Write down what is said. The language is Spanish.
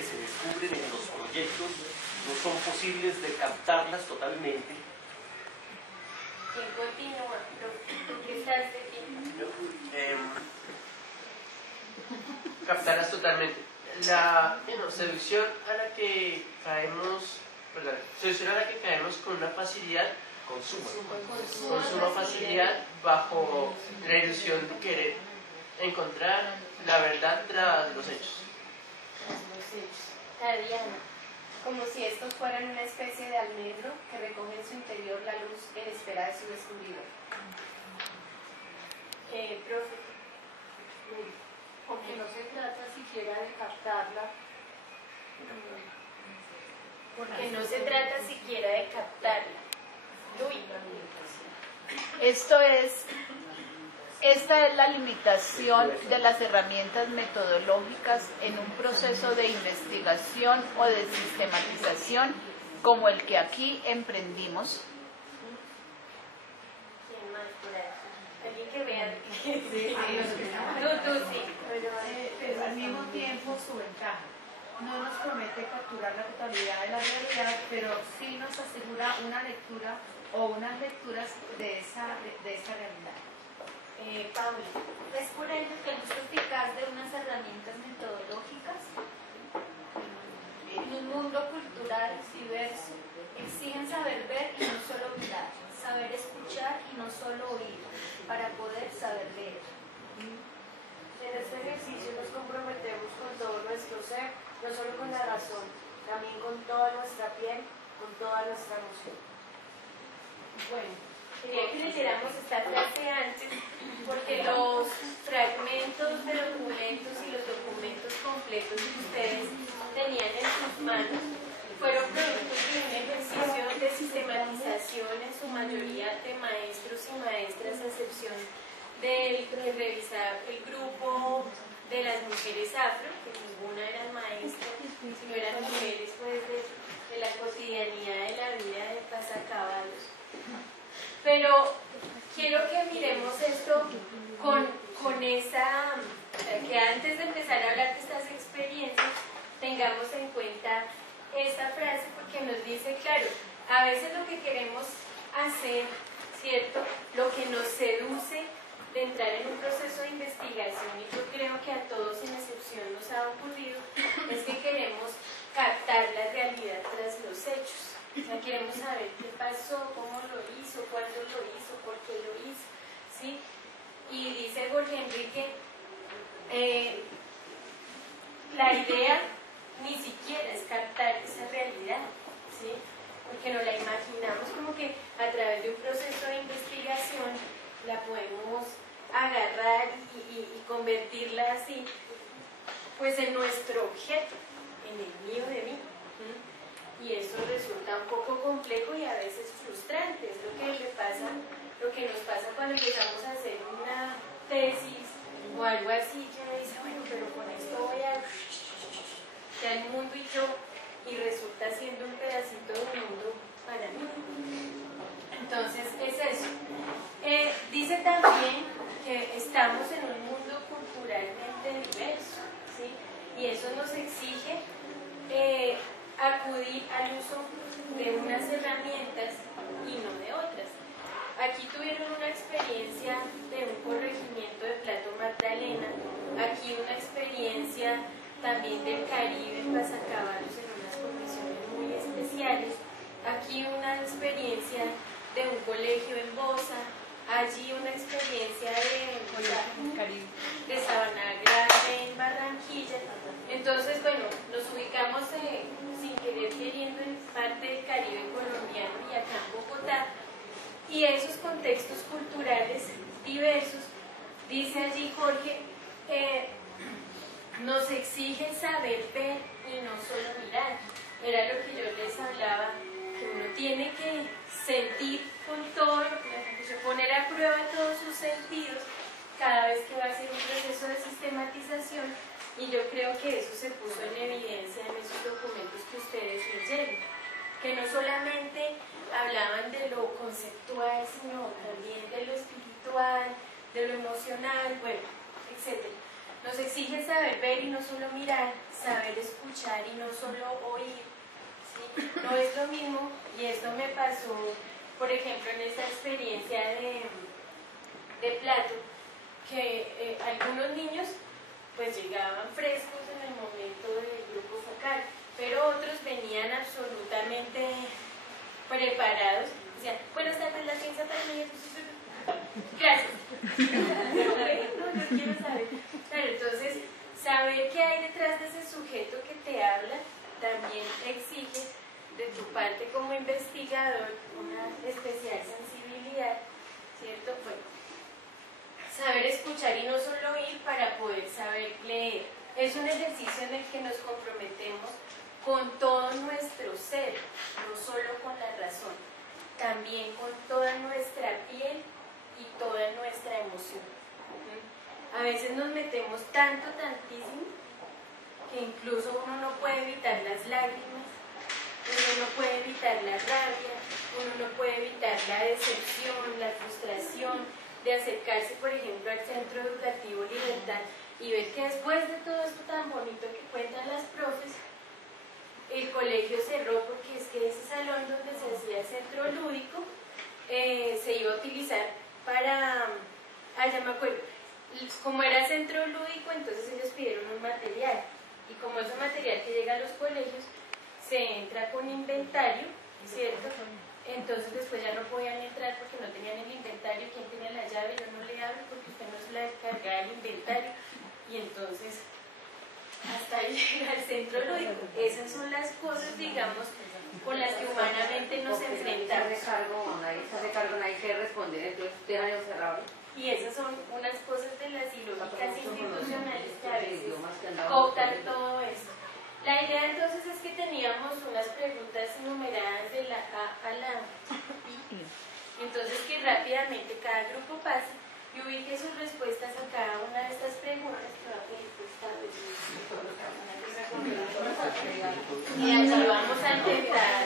que se descubren en los proyectos no son posibles de captarlas totalmente. ¿Quién continúa? ¿Tú qué estás aquí? Captarlas totalmente. La seducción a la que caemos, perdón, seducción a la que caemos con una facilidad, con suma facilidad, bajo la ilusión de querer encontrar la verdad tras los hechos. Diana, como si estos fueran una especie de almendro que recoge en su interior la luz en espera de su descubridor. Profe, porque no se trata siquiera de captarla. porque no se trata siquiera de captarla. Esta es la limitación de las herramientas metodológicas en un proceso de investigación o de sistematización como el que aquí emprendimos. ¿Quién más por ahí? Alguien que vea. Sí, Tú sí. pero al mismo tiempo su ventaja. No nos promete capturar la totalidad de la realidad, pero sí nos asegura una lectura o unas lecturas de esta realidad. Paula. Es por ello que el uso eficaz de unas herramientas metodológicas en un mundo cultural diverso exigen saber ver y no solo mirar, saber escuchar y no solo oír, para poder saber leer. En este ejercicio nos comprometemos con todo nuestro ser, no solo con la razón, también con toda nuestra piel, con toda nuestra emoción. Bueno, quería que leyéramos esta frase antes, porque los fragmentos de documentos y los documentos completos que ustedes tenían en sus manos fueron productos de un ejercicio de sistematización en su mayoría de maestros y maestras, a excepción del que revisaba el grupo de las mujeres afro, que ninguna eran maestras, sino eran mujeres pues, de la cotidianidad de la vida de pasacaballos. Pero quiero que miremos esto con esa, que antes de empezar a hablar de estas experiencias, tengamos en cuenta esta frase, porque nos dice, claro, a veces lo que queremos hacer, ¿cierto? Lo que nos seduce de entrar en un proceso de investigación, y yo creo que a todos sin excepción nos ha ocurrido, es que queremos captar la realidad tras los hechos. O sea, queremos saber qué pasó, cómo lo hizo, cuándo lo hizo, por qué lo hizo, ¿sí? Y dice Jorge Enrique, la idea ni siquiera es captar esa realidad, ¿sí? Porque nos la imaginamos como que a través de un proceso de investigación la podemos agarrar y convertirla así, pues en nuestro objeto, en el mío de mí. Y eso resulta un poco complejo y a veces frustrante. Es lo que nos pasa cuando empezamos a hacer una tesis o algo así, que uno dice, bueno, pero con esto voy a ya el mundo y yo, y resulta siendo un pedacito de un mundo para mí. Entonces es eso. Dice también que estamos en un mundo culturalmente diverso, ¿sí? Y eso nos exige acudir al uso de unas herramientas y no de otras. Aquí tuvieron una experiencia de un corregimiento de Plato Magdalena, aquí una experiencia también del Caribe en pasacaballos en unas condiciones muy especiales, aquí una experiencia de un colegio en Bosa, allí una experiencia de Sabana Grande en Barranquilla. Entonces, bueno, nos ubicamos sin querer queriendo en parte del Caribe colombiano y acá en Bogotá, y esos contextos culturales diversos, dice allí Jorge, nos exigen saber ver y no solo mirar. Era lo que yo les hablaba, que uno tiene que sentir con todo, poner a prueba todos sus sentidos cada vez que va a hacer un proceso de sistematización, y yo creo que eso se puso en evidencia en esos documentos que ustedes leyeron, que no solamente hablaban de lo conceptual, sino también de lo espiritual, de lo emocional, bueno, etc. Nos exige saber ver y no solo mirar, saber escuchar y no solo oír, ¿sí? No es lo mismo, y esto me pasó, por ejemplo, en esta experiencia de Plato, que algunos niños pues llegaban frescos en el momento del grupo focal, pero otros venían absolutamente preparados. Decían, buenas tardes, la ciencia para mí. Gracias. No quiero saber. Claro, entonces, saber qué hay detrás de ese sujeto que te habla también exige de tu parte como investigador una especial sensibilidad, ¿cierto? Bueno, saber escuchar y no solo oír para poder saber leer. Es un ejercicio en el que nos comprometemos con todo nuestro ser, no solo con la razón, también con toda nuestra piel y toda nuestra emoción. A veces nos metemos tantísimo, que incluso uno no puede evitar las lágrimas, uno no puede evitar la rabia, uno no puede evitar la decepción, la frustración, de acercarse, por ejemplo, al Centro Educativo Libertad y ver que después de todo esto tan bonito que cuentan las profes, el colegio cerró porque es que ese salón donde se hacía el centro lúdico se iba a utilizar para, ya me acuerdo, como era centro lúdico, entonces ellos pidieron un material, y como ese material que llega a los colegios se entra con inventario, ¿cierto? Entonces después ya no podían entrar porque no tenían el inventario. ¿Quién tenía la llave? Yo no le abro porque usted no se la descarga el inventario. Y entonces hasta ahí llega el centro lúdico. Esas son las cosas, digamos, con las que humanamente nos enfrentamos. Nadie se hace cargo, nadie quiere responder, entonces usted ha cerrado. Y esas son unas cosas de las ilógicas institucionales que a veces cooptan todo esto. La idea entonces es que teníamos unas preguntas numeradas de la A a la I. Entonces que rápidamente cada grupo pase y ubique sus respuestas a cada una de estas preguntas. Y allí vamos a intentar